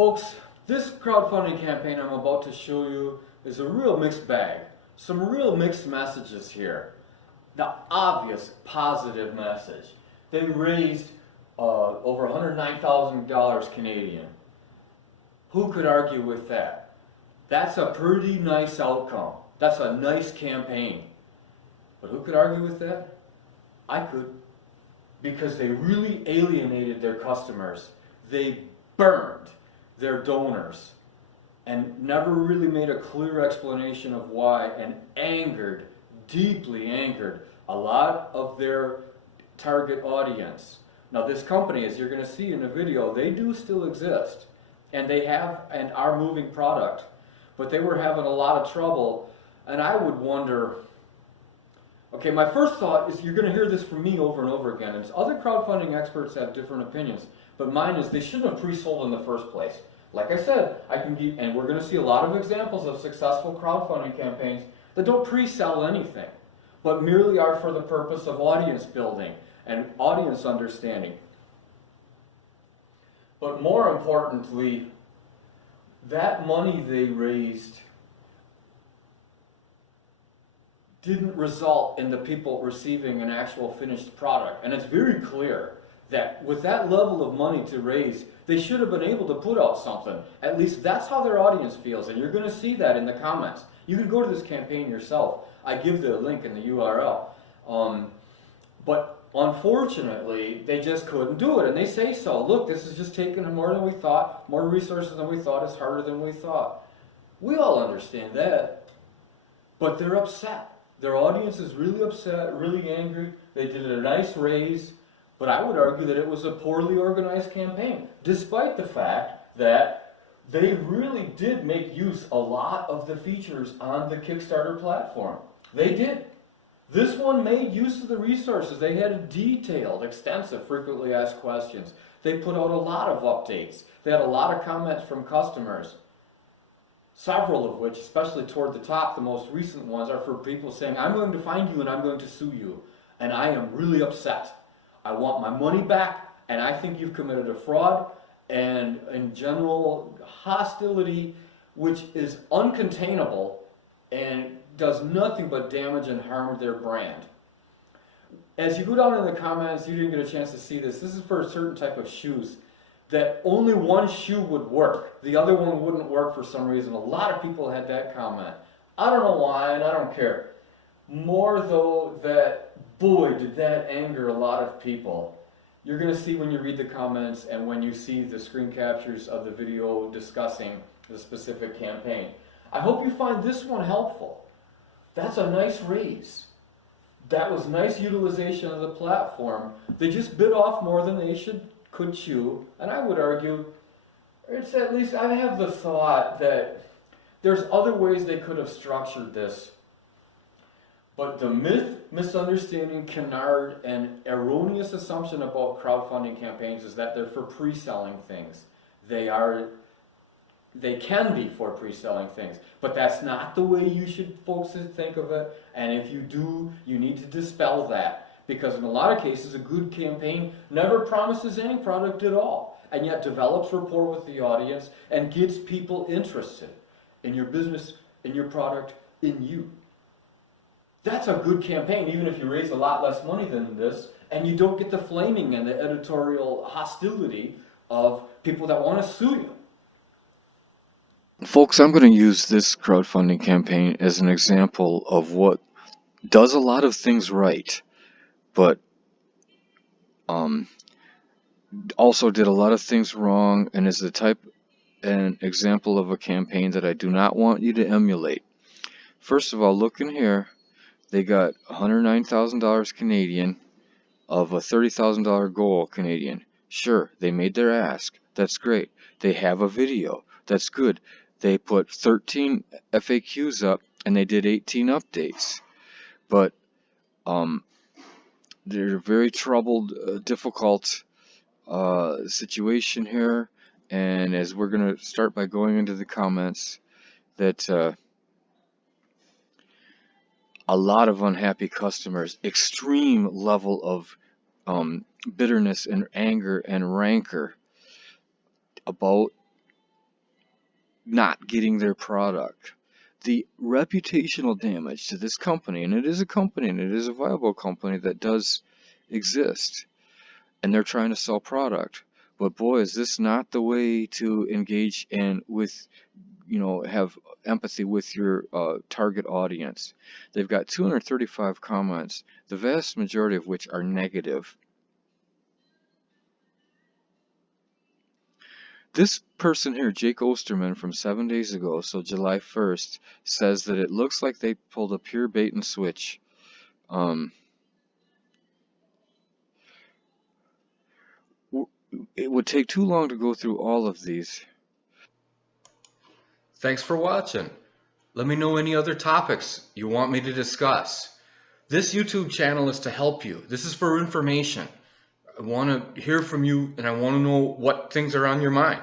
Folks, this crowdfunding campaign I'm about to show you is a real mixed bag. Some real mixed messages here. The obvious positive message. They raised over $109,000 Canadian. Who could argue with that? That's a pretty nice outcome. That's a nice campaign. But who could argue with that? I could. Because they really alienated their customers. They burned their donors and never really made a clear explanation of why, and angered, deeply angered, a lot of their target audience. Now this company, as you're going to see in the video, they do still exist, and they have and are moving product, but they were having a lot of trouble. And I would wonder, okay, my first thought is, you're going to hear this from me over and over again, and other crowdfunding experts have different opinions, but mine is they shouldn't have pre-sold in the first place. Like I said, I can give, and we're going to see a lot of examples of successful crowdfunding campaigns that don't pre-sell anything, but merely are for the purpose of audience building and audience understanding. But more importantly, that money they raised didn't result in the people receiving an actual finished product. And it's very clear that with that level of money to raise, they should have been able to put out something. At least that's how their audience feels, and you're going to see that in the comments. You can go to this campaign yourself. I give the link in the URL. But unfortunately, they just couldn't do it, and they say so. Look, this is just taking more than we thought, more resources than we thought, it's harder than we thought. We all understand that, but they're upset. Their audience is really upset, really angry. They did a nice raise, but I would argue that it was a poorly organized campaign, despite the fact that they really did make use a lot of the features on the Kickstarter platform. They did. This one made use of the resources. They had detailed, extensive, frequently asked questions. They put out a lot of updates. They had a lot of comments from customers. Several of which, especially toward the top, the most recent ones, are for people saying, I'm going to find you and I'm going to sue you. And I am really upset. I want my money back, and I think you've committed a fraud and, in general, hostility, which is uncontainable and does nothing but damage and harm their brand. As you go down in the comments, you didn't get a chance to see this. This is for a certain type of shoes that only one shoe would work. The other one wouldn't work for some reason. A lot of people had that comment. I don't know why, and I don't care. More though that, boy, did that anger a lot of people. You're going to see when you read the comments and when you see the screen captures of the video discussing the specific campaign. I hope you find this one helpful. That's a nice raise. That was nice utilization of the platform. They just bit off more than they could chew, and I would argue, it's at least, I have the thought that there's other ways they could have structured this. But the myth, misunderstanding, canard, and erroneous assumption about crowdfunding campaigns is that they're for pre-selling things. They can be for pre-selling things, but that's not the way you should folks think of it. And if you do, you need to dispel that, because in a lot of cases, a good campaign never promises any product at all, and yet develops rapport with the audience and gets people interested in your business, in your product, in you. That's a good campaign, even if you raise a lot less money than this, and you don't get the flaming and the editorial hostility of people that want to sue you. Folks, I'm going to use this crowdfunding campaign as an example of what does a lot of things right, but also did a lot of things wrong, and is the type and example of a campaign that I do not want you to emulate. First of all, look in here. They got $109,000 Canadian of a $30,000 goal Canadian. Sure, they made their ask. That's great. They have a video. That's good. They put 13 FAQs up and they did 18 updates. But they're a very troubled, difficult situation here. And as we're going to start by going into the comments, that a lot of unhappy customers, extreme level of bitterness and anger and rancor about not getting their product. The reputational damage to this company, and it is a company, and it is a viable company that does exist, and they're trying to sell product. But boy, is this not the way to engage and with, have empathy with your target audience. They've got 235 comments, the vast majority of which are negative. This person here, Jake Osterman from 7 days ago, so July 1st, says that it looks like they pulled a pure bait and switch. It would take too long to go through all of these. Thanks for watching. Let me know any other topics you want me to discuss. This YouTube channel is to help you. This is for information. I want to hear from you, and I want to know what things are on your mind.